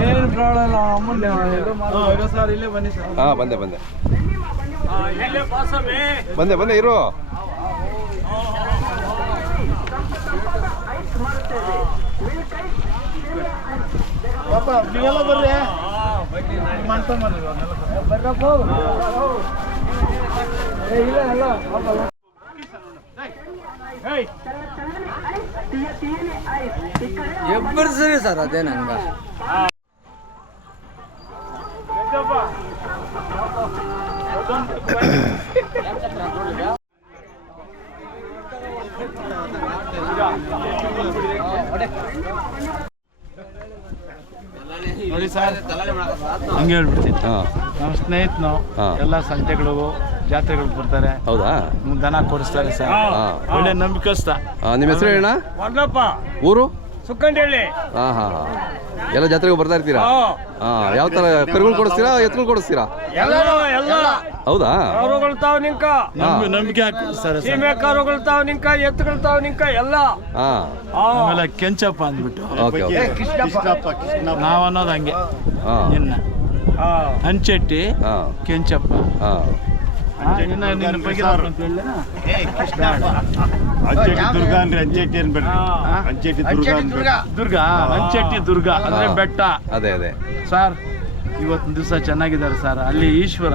ಏನು ಇಲ್ಲೇ ಬನ್ನಿ ಸರ್ ಬಂದೆ ಬಂದೆ. ಬಂದೆ ಬಂದೆ ಇರು. ಬರ್ರಿ. ಬರ್ರಪ್ಪ ಏ ಸರಿ ಸರ್ ಅದೇ ನಂಗ. ನೋಡಿ ಸರ್ ಹಂಗೆ ಹೇಳ್ಬಿಡ್ತೀನಿ. ನಮ್ಮ ಸ್ನೇಹಿತನು. ಎಲ್ಲ ಸಂತೆಗಳಿಗೂ ಜಾತ್ರೆಗಳಿಗೆ ಬರ್ತಾರೆ ಹೌದಾ? ದನ ಕೊಡಿಸ್ತಾರೆ ಸರ್. ಹಾಂ ಒಳ್ಳೆ ನಂಬಿಕಸ್ತ. ನಿಮ್ಮ ಹೆಸರು ಹೇಳಣ್ಣ? ವರ್ಣಪ್ಪ ಊರು? ಸುಕ್ಕಂಡಳ್ಳಿ. ಹಾಂ ಹಾಂ ಹಾಂ. ಎಲ್ಲ ಜಾತ್ರೆಗೆ ಬರ್ತಾ ಇರ್ತೀರಾ? ಹಾ. ಯಾವ ತರ ಕರುಗಳು ಕೊಡಿಸ್ತೀರಾ ಎತ್ತುಗಳು ಕೊಡಿಸ್ತೀರಾ? ಎಲ್ಲ ಎಲ್ಲ. ಹೌದಾ? ಕರುಗಳು ತಾವ್ ನಿಂಕ. ನಂಬಿ ನಂಬಿಕೆ ಹಾಕ್ತಾರೆ ಸರ್. ಸೀಮೆ ಕರುಗಳು ತಾವ್ ನಿಂಕ ಎತ್ತುಗಳು ತಾವ್ ನಿಂಕ ಎಲ್ಲ. ಹಾ. ಆಮೇಲೆ ಕೆಂಚಪ್ಪ ಅಂದ್ಬಿಟ್ಟು. ನಾವ್ ಅನ್ನೋದು ಹಂಗೆ. ಹಾಂ. ನಿನ್ನ. ಅಂಚೆಟ್ಟಿ ಹಾಂ. ಕೆಂಚಪ್ಪ. ಹಾಂ. ಅಂಚೆಟ್ಟಿ ದುರ್ಗ ಅಂದ್ರೆ ಅಂಚೆಟ್ಟಿ ಅನ್ಬೇಡ್ರಿ ಅಂಚೆಟ್ಟಿ ದುರ್ಗಾ. ಅನ್ಬೇಡ್ರಿ ದುರ್ಗ ಅಂಚೆಟ್ಟಿ ದುರ್ಗಾ ಅಂದ್ರೆ ಬೆಟ್ಟ. ಅದೇ ಅದೇ. ಸರ್ ಇವತ್ತಿನ ದಿವಸ ಚೆನ್ನಾಗಿದ್ದಾರೆ ಸರ್. ಅಲ್ಲಿ ಈಶ್ವರ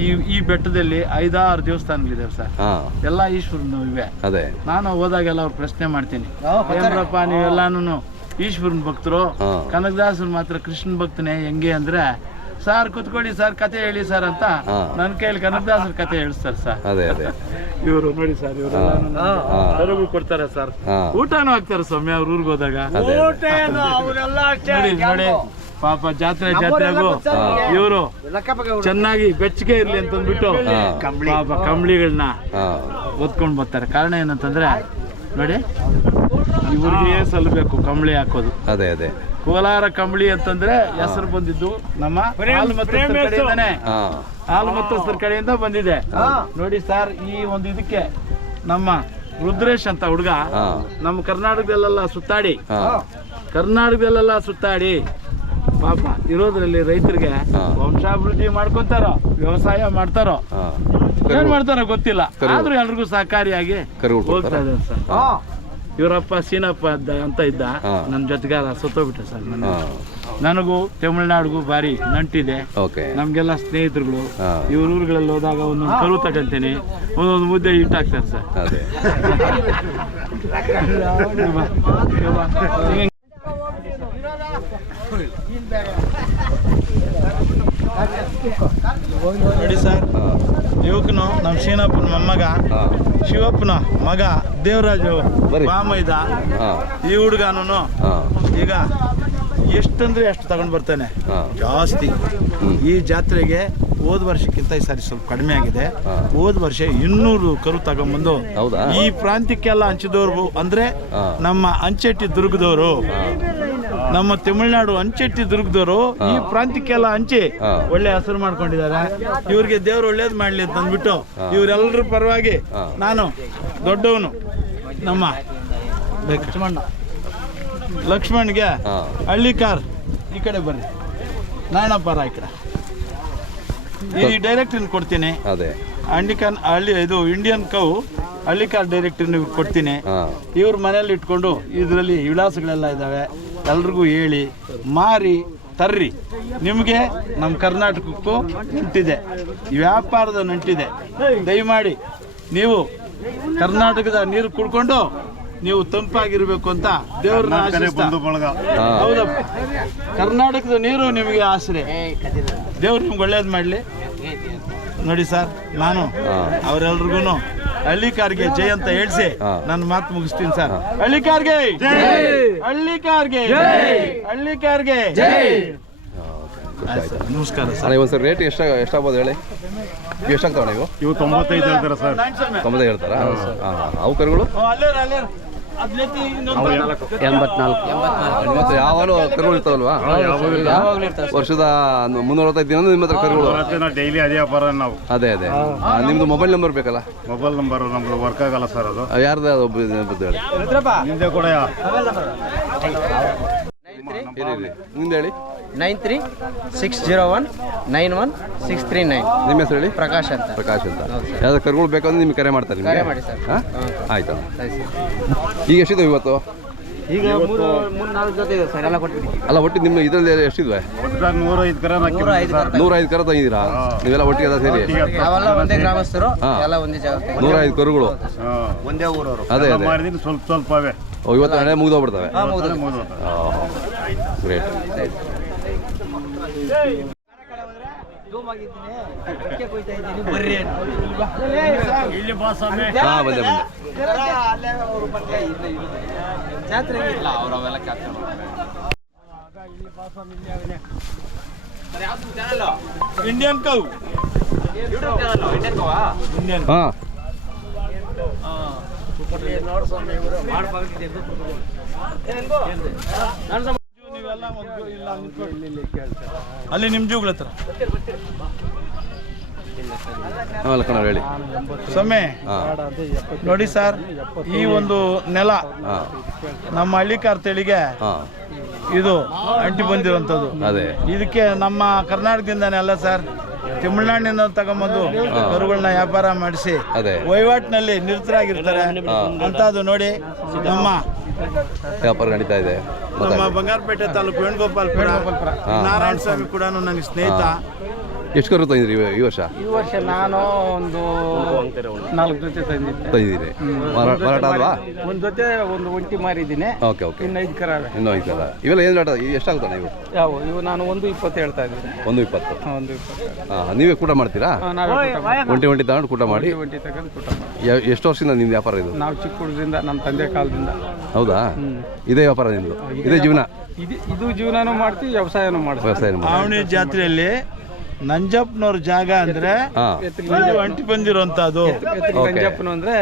ಈ ಈ ಬೆಟ್ಟದಲ್ಲಿ ಐದಾರು ದೇವಸ್ಥಾನಗಳಿದಾವೆ ಸರ್. ಎಲ್ಲಾ ಎಲ್ಲ ಈಶ್ವರನು ಇವೆ. ಅದೇ. ನಾನು ಹೋದಾಗೆಲ್ಲ ಅವ್ರು ಪ್ರಶ್ನೆ ಮಾಡ್ತೀನಿ. ಏನ್ರಪ್ಪ ನೀವೆಲ್ಲಾನು ಈಶ್ವರನ್ ಭಕ್ತರು? ಹಾ. ಕನಕದಾಸರು ಮಾತ್ರ ಕೃಷ್ಣನ್ ಭಕ್ತನೇ? ಹೆಂಗೆ ಅಂದ್ರೆ ಸರ್ ಕುತ್ಕೊಳ್ಳಿ ಸರ್ ಕತೆ ಹೇಳಿ ಸರ್ ಅಂತ ನನ್ ನನ್ನ ಕೈಯಲ್ಲಿ ಕನಕದಾಸರ ಕತೆ ಹೇಳಿಸ್ತಾರೆ ಸರ್. ಅದೇ ಅದೇ. ಇವರು ನೋಡಿ ಸರ್ ಇವರು ಕೊಡ್ತಾರೆ ಸರ್. ಊಟನೂ ಹಾಕ್ತಾರೆ ಸ್ವಾಮಿ ಅವ್ರ ಊರಿಗೆ ಹೋದಾಗ. ಅದೇ ಊಟ ಏನು ನೋಡಿ ನೋಡಿ. ಪಾಪ ಜಾತ್ರೆ ಜಾತ್ರೆಗೂ ಇವರು ಚೆನ್ನಾಗಿ ಬೆಚ್ಚಗೆ ಇರ್ಲಿ ಅಂತಂದ್ಬಿಟ್ಟು ಅಂದ್ಬಿಟ್ಟು ಪಾಪ ಕಂಬಳಿಗಳನ್ನ ಒತ್ಕೊಂಡ್ ಓದ್ಕೊಂಡು ಬರ್ತಾರೆ. ಕಾರಣ ಏನಂತಂದ್ರೆ ನೋಡಿ ಇವ್ರಿಗೆ ಸಲ್ಬೇಕು ಕಂಬಳಿ ಹಾಕೋದು. ಅದೇ ಅದೇ. ಕೋಲಾರ ಕಂಬಳಿ ಅಂತಂದ್ರೆ ಹೆಸರು ಬಂದಿದ್ದು. ನಮ್ಮ ಹಾಲು ಮತ್ತು ಹಾಲು ಮತ್ತಸ್ಥರ ಕಡೆಯಿಂದ ಬಂದಿದೆ. ನೋಡಿ ಸರ್ ಈ ಒಂದು ಇದಕ್ಕೆ ನಮ್ಮ ರುದ್ರೇಶ್ ಅಂತ ಹುಡುಗ ಹಾ. ನಮ್ಮ ಕರ್ನಾಟಕದಲ್ಲೆಲ್ಲ ಸುತ್ತಾಡಿ. ಹಾಂ. ಕರ್ನಾಟಕದಲ್ಲೆಲ್ಲ ಸುತ್ತಾಡಿ ಪಾಪ ಇರೋದ್ರಲ್ಲಿ ರೈತರಿಗೆ. ವಂಶಾಭಿವೃದ್ಧಿ ಮಾಡ್ಕೊಂತಾರ ವ್ಯವಸಾಯ ಮಾಡ್ತಾರೋ ಏನ್ ಮಾಡ್ತಾರೋ ಗೊತ್ತಿಲ್ಲ. ಆದ್ರೂ ಎಲ್ರಿಗೂ ಸಹಕಾರಿಯಾಗಿ ಹೋಗ್ತಾ? ಇದ್ದಾರೆ ಸರ್. ಇವರಪ್ಪ ಸೀನಪ್ಪ ಅಂತ ಇದ್ದ. ನನ್ನ ಜೊತೆಗಾರ ಸತ್ತೋಗ್ಬಿಟ್ಟ ಸರ್ ನನ್ನ ನನಗೂ ತಮಿಳ್ನಾಡಿಗೂ ಭಾರಿ ನಂಟಿದೆ. ಓಕೆ. ನಮ್ಗೆಲ್ಲ ಸ್ನೇಹಿತರುಗಳು. ಇವ್ರ ಊರುಗಳಲ್ಲಿ ಹೋದಾಗ ಒಂದೊಂದು ಕರು ತಗೊಂತೀನಿ ಒಂದೊಂದು ಮುದ್ದೆ ಇಟ್ಟಾಕ್ತಾರೆ ಸರ್. ನೋಡಿ ಸರ್ ಯುವಕನು ನಮ್ಮ ಶೀನಪ್ಪನ ಮೊಮ್ಮಗ. ಶಿವಪ್ಪನ ಮಗ ದೇವರಾಜು ಬರ್ರಿ. ಮಾಮೈದ ಹಾಂ ಈ ಹುಡುಗನು ಹಾಂ ಈಗ ಎಷ್ಟಂದ್ರೆ ಎಷ್ಟು ತಗೊಂಡು ಬರ್ತಾನೆ ಹಾಂ ಜಾಸ್ತಿ ಈ ಜಾತ್ರೆಗೆ ಹೋದ ವರ್ಷಕ್ಕಿಂತ ಈ ಸಾರಿ ಸ್ವಲ್ಪ ಕಡಿಮೆ ಆಗಿದೆ ಹಾ. ಹೋದ ವರ್ಷ ಇನ್ನೂರು ಕರು ತಗೊಂಡ್ಬಂದು ಹೌದಾ? ಈ ಪ್ರಾಂತ್ಯಕ್ಕೆಲ್ಲ ಹಂಚಿದವ್ರು ಅಂದ್ರೆ ಹಾ. ನಮ್ಮ ಅಂಚೆಟ್ಟಿ ದುರ್ಗದವರು ನಮ್ಮ ತಮಿಳುನಾಡು ಅಂಚೆಟ್ಟಿ ದುರ್ಗದವರು ಈ ಪ್ರಾಂತ್ಯಕ್ಕೆಲ್ಲ ಅಂಚೆ ಒಳ್ಳೆ ಹೆಸರು ಮಾಡ್ಕೊಂಡಿದ್ದಾರೆ. ಇವ್ರಿಗೆ ದೇವ್ರು ಒಳ್ಳೇದ್ ಮಾಡ್ಲಿ ಅಂತ ಅಂದ್ಬಿಟ್ಟು ಇವರೆಲ್ಲರ ಪರವಾಗಿ ನಾನು ದೊಡ್ಡವನು ನಮ್ಮ ಲಕ್ಷ್ಮಣ್ಣ. ಲಕ್ಷ್ಮಣ್ಗೆ ಹಾಂ. ಹಳ್ಳಿ ಕಾರ್ ಈ ಕಡೆ ಬರ್ರಿ. ನಾರಾಯಣಪ್ಪರ ಈ ಕಡೆ. ಈ ಡೈರೆಕ್ಟ್ ಕೊಡ್ತೀನಿ. ಅದೇ. ಅಂಡಿಕನ್ ಹಳ್ಳಿ ಇದು ಇಂಡಿಯನ್ ಕೌ ಹಳ್ಳಿ ಕಾರ್ ಡೈರೆಕ್ಟ್ ಕೊಡ್ತೀನಿ. ಇವ್ರ ಮನೇಲಿ ಇಟ್ಕೊಂಡು ಇದರಲ್ಲಿ ವಿಳಾಸಗಳೆಲ್ಲ ಇದ್ದಾವೆ ಎಲ್ರಿಗೂ ಹೇಳಿ ಮಾರಿ ತರ್ರಿ. ನಿಮಗೆ ನಮ್ಮ ಕರ್ನಾಟಕಕ್ಕೂ ನಂಟಿದೆ ವ್ಯಾಪಾರದ ನಂಟಿದೆ. ದಯಮಾಡಿ ನೀವು ಕರ್ನಾಟಕದ ನೀರು ಕುಡ್ಕೊಂಡು ನೀವು ತಂಪಾಗಿರ್ಬೇಕು ಅಂತ ದೇವ್ರ ಹೌದಪ್ಪ ಕರ್ನಾಟಕದ ನೀರು ನಿಮಗೆ ಆಸರೆ ದೇವ್ರು ನಿಮ್ಗೆ ಒಳ್ಳೇದು ಮಾಡಲಿ. ನೋಡಿ ಸರ್ ನಾನು. ಅವರೆಲ್ರಿಗೂ ಹಳ್ಳಿ ಕಾರ್ಗೆ ಜೈ ಅಂತ ಹೇಳಿಸಿ. ನನ್ನ ಮಾತು ಮುಗಿಸ್ತೀನಿ ಸರ್. ಹಳ್ಳಿಕಾರ್ಗೆ ಹಳ್ಳಿಕಾರ್ಗೆ ಹಳ್ಳಿಕಾರ್ಗೆ ಹಳ್ಳಿ ಕಾರ್ಗೆ ಆಯ್ತು. ಸರ್. ನಮಸ್ಕಾರ ಸರ್. ಇವತ್ತು ಒಂದು ಸರ್ ರೇಟ್ ಎಷ್ಟು ಎಷ್ಟಾಗ್ಬೋದು ಹೇಳಿ? ಇವು ಎಷ್ಟಾಗ್ತಾವೆ ನೀವು? ಇವು ತೊಂಬತ್ತೈದು ಹೇಳ್ತಾರ ಸರ್. ತೊಂಬತ್ತೈದು ಹೇಳ್ತಾರಾ? ಹಾಂ ಹಾಂ ಅವು ಕರುಗಳು? ಎಂಬತ್ನಾಲ್ಕು. ಮತ್ತೆ ಯಾವಾಗಲೂ ಕರುಗಳು ಇರ್ತಾವಲ್ವಾ? ವರ್ಷದ ಮುನ್ನೂರವತ್ತೈದು ದಿನ ನಿಮ್ಮ ಹತ್ರ ಕರುಗಳು ಡೈಲಿ ಅದೇ ವ್ಯಾಪಾರ ನಾವು. ಅದೇ ಅದೇ. ನಿಮ್ದು ಮೊಬೈಲ್ ನಂಬರ್ ಬೇಕಲ್ಲ? ಮೊಬೈಲ್ ನಂಬರ್ ನಮ್ದು ವರ್ಕ್ ಆಗಲ್ಲ ಸರ್ ಅದು. ಯಾರ್ದು ಒಬ್ಬ ಹೇಳಿ. ನಿಂದೆ ಕೂಡ ಇರಿ ಇರಿ ನಿಮ್ದು ಹೇಳಿ. Nine three six zero one nine one six three nine. ನಿಮ್ಮ ಹೆಸರು ಹೇಳಿ? ಪ್ರಕಾಶ್ ಅಂತ. ಪ್ರಕಾಶ್ ಅಂತ. ಯಾವ್ದು ಕರುಗಳು ಬೇಕಂದ್ರೆ ನಿಮ್ಗೆ ಕರೆ ಮಾಡ್ತಾರೆ ನಿಮಗೆ? ಕರೆ ಮಾಡಿ ಸರ್. ಹಾಂ? ಆಯ್ತು. ಈಗ ಎಷ್ಟಿದಾವೆ ಇವತ್ತು? ಈಗ ಮೂರು ಮೂರು ನಾಲ್ಕು ಜೊತೆ ಇದೆ ಸರ್. ಎಲ್ಲ ಕೊಟ್ಬಿಡಿ. ಅಲ್ಲ ಒಟ್ಟು ನಿಮ್ಮ ಇದರಲ್ಲಿ ಎಷ್ಟಿದ್ವೆ? ಒಟ್ಟಾಗಿ ನೂರ ಐದು ಕರ ನೂರೈದು ಕರ ತಂದಿದ್ದೀರಾ ನೀವೆಲ್ಲ ಒಟ್ಟಿಗೆ ಎಲ್ಲ ಸೇರಿ? ನಾವೆಲ್ಲ ಒಂದೇ ಗ್ರಾಮಸ್ಥರು. ಹಾ. ಎಲ್ಲ ಒಂದೇ ಜಾಗಕ್ಕೆ ನೂರೈದು ಕರುಗಳು. ಒಂದೇ ಊರವರು. ಅದೇ ಅದೇ. ಮಾಡಿದೀನಿ ಸ್ವಲ್ಪ ಸ್ವಲ್ಪ ಅವೇ ಓ, ಇವತ್ತು ಹಣೆ ಮುಗಿದೋಗ್ಬಿಡ್ತವೆ ಮುಗ್ದು. ಗ್ರೇಟ್. ಹಾಂ ಇಂಡಿಯನ್ ಕೌ ಇಂಡಿಯನ್ ಹಾಂ ನೀವೆಲ್ಲ ಒಂದು ಇಲ್ಲ ನಿಂತ್ಕೊಳ್ಳಿ. ಅಲ್ಲಿ ನಿಮ್ ಜೂಗಳ ಹತ್ರ. ಹೇಳಿ. ಸೊಮ್ಮೆ ಹಾಂ. ನೋಡಿ ಸರ್ ಈ ಒಂದು ನೆಲ ನಮ್ಮ ಹಳ್ಳಿಕಾರ್ ತಳಿಗೆ ಇದು ಅಂಟಿ ಬಂದಿರುವಂತದ್ದು ಅದೇ. ಇದಕ್ಕೆ ನಮ್ಮ ಕರ್ನಾಟಕದಿಂದಾನೇ ಅಲ್ಲ ಸರ್ ತಮಿಳ್ನಾಡಿನಿಂದ ತಗೊಂಬಂದು ಕರುಗಳನ್ನ ವ್ಯಾಪಾರ ಮಾಡಿಸಿ ಅದೇ. ವಹಿವಾಟಿನಲ್ಲಿ ನಿರತರಾಗಿರ್ತಾರೆ. ಅಂತದ್ದು ನೋಡಿ ನಮ್ಮ ವ್ಯಾಪಾರ ನಡೀತಾ ಇದೆ. ನಮ್ಮ ಬಂಗಾರಪೇಟೆ ತಾಲೂಕು ವೇಣುಗೋಪಾಲ್ಪುರ ನಾರಾಯಣ ಸ್ವಾಮಿ ಕೂಡ ನನಗೆ ಸ್ನೇಹಿತ. ಎಷ್ಟು ಕರು ತಂದಿದ್ರಿ ಈ- ವರ್ಷ? ಈ ವರ್ಷ ನಾನು ಒಂದು ನಾಲ್ಕು ಜೊತೆ ತಂದಿದ್ದೆ. ತಂದಿದ್ದೀರಿ. ಮಾರಾಟ ಮಾರಾಟ ಅಲ್ವಾ? ಒಂದು ಜೊತೆ ಒಂದು ಒಂಟಿ ಮಾರಿದ್ದೀನಿ. Okay okay. ಇನ್ನು ಐದು ಕರಾವೆ. ಇನ್ನೂ ಐತಲ್ಲ ಇವೆಲ್ಲ ಏನು ರೇಟ ಇದು ಎಷ್ಟಾಗುತ್ತಾ ನೀವು ಯಾವ? ಇವು ನಾನು ಒಂದು ಇಪ್ಪತ್ತು ಹೇಳ್ತಾ ಇದ್ದೀನಿ. ಒಂದು ಇಪ್ಪತ್ತು. ಒಂದು ಇಪ್ಪತ್ತು. ಹಾಂ ನೀವೇ ಕೂಟ ಮಾಡ್ತೀರಾ. ಒಂಟಿ ಒಂಟಿ ತಗೊಂಡು ಕೂಟ ಮಾಡಿ. ಒಂಟಿ ತಗೊಂಡು ಕೂಟ ಮಾಡ್ತೀವಿ. ಎಷ್ಟು ವರ್ಷದಿಂದ ನಿಮ್ಮ ವ್ಯಾಪಾರ ಇದು? ನಾವು ಚಿಕ್ಕ ಹುಡುಗರಿಂದ ನಮ್ಮ ತಂದೆ ಕಾಲದಿಂದ. ಹೌದಾ? ಇದೇ ವ್ಯಾಪಾರ ನಿಮ್ಮದು ಇದೇ ಜೀವನ? ಇದು ಇದು ಜೀವನನೂ ಮಾಡ್ತೀವಿ ವ್ಯವಸಾಯನೂ ಮಾಡ್ತೀವಿ. ವ್ಯವಸಾಯ ಮಾಡಿ ಆವಣಿ ಜಾತ್ರೆಯಲ್ಲಿ ನಂಜಪ್ಪನವ್ರ ಜಾಗ ಅಂದ್ರೆ ಇದು ಅಂಟಿ ಬಂದಿರುವಂತದ್ದು ಗಂಜಪ್ಪನು ಅಂದ್ರೆ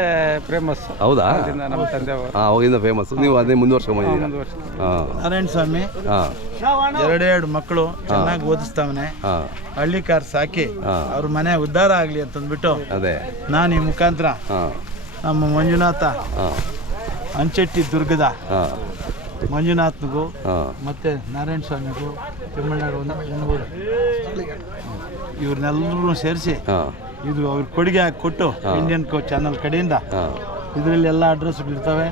ಫೇಮಸ್ ಹೌದಾ? ನಮ್ಮ ತಂದೆ ಅವರು ಅವಾಗಿಂದ ಫೇಮಸ್ ನೀವು ಅದೇ ಮುಂದುವರ್ಸ್ಕೊಂಡ್ ನಾರಾಯಣ ಸ್ವಾಮಿ ಎರಡೆರಡು ಮಕ್ಕಳು ಚೆನ್ನಾಗಿ ಓದಿಸ್ತಾವನೆ. ಹಳ್ಳಿ ಕಾರ್ ಸಾಕಿ. ಅವ್ರ ಮನೆ ಉದ್ಧಾರ ಆಗ್ಲಿ ಅಂತಂದ್ಬಿಟ್ಟು ಅದೇ. ನಾನು ಈ ಮುಖಾಂತರ ನಮ್ಮ ಮಂಜುನಾಥ ಅಂಚೆಟ್ಟಿ ದುರ್ಗದ ಮಂಜುನಾಥ್ಗೂ ಮಂಜುನಾಥ್ನಿಗೂ ಮತ್ತೆ ನಾರಾಯಣ ಸ್ವಾಮಿಗೂ ಹೆಣ್ಣೂರು ಇವ್ರನ್ನೆಲ್ಲರೂ ಸೇರಿಸಿ ಇದು ಅವ್ರ ಕೊಡುಗೆ ಹಾಕಿ ಕೊಟ್ಟು ಇಂಡಿಯನ್ ಕೋ ಚಾನಲ್ ಕಡೆಯಿಂದ ಇದರಲ್ಲಿ ಎಲ್ಲ ಅಡ್ರೆಸ್ಗಳಿರ್ತವೆ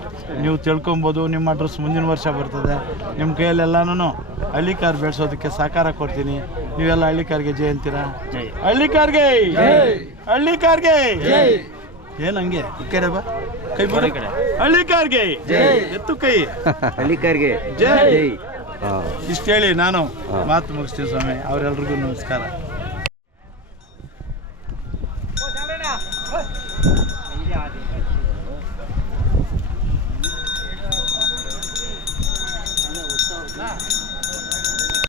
ನೀವು ತಿಳ್ಕೊಬೋದು ನಿಮ್ಮ ಅಡ್ರೆಸ್ ಮುಂದಿನ ವರ್ಷ ಬರ್ತದೆ. ನಿಮ್ಮ ಕೈಯಲ್ಲಿ ಎಲ್ಲಾನು ಹಳ್ಳಿ ಕಾರ್ ಬೆಳೆಸೋದಕ್ಕೆ ಸಹಕಾರ ಕೊಡ್ತೀನಿ. ನೀವೆಲ್ಲ ಹಳ್ಳಿ ಕಾರ್ಗೆ ಜೈ ಅಂತೀರಾ? ಹಳ್ಳಿ ಕಾರ್ಗೆ! ಹಳ್ಳಿ ಕಾರ್ಗೆ! ಏನ್ ಹಂಗೆ? ಈ ಕಡೆ ಬಾ. ಕೈ ಬಿಡು. ಹಳ್ಳಿ ಕಾರ್ಗೆ! ಎತ್ತು ಕೈ. ಹಳ್ಳಿಕಾರಿಗೆ ಜೈ. ಹಾಂ. ಇಷ್ಟು ಹೇಳಿ ನಾನು ಮಾತು ಮುಗಿಸ್ತೀನಿ ಸ್ವಾಮಿ. ಅವರೆಲ್ರಿಗೂ ನಮಸ್ಕಾರ.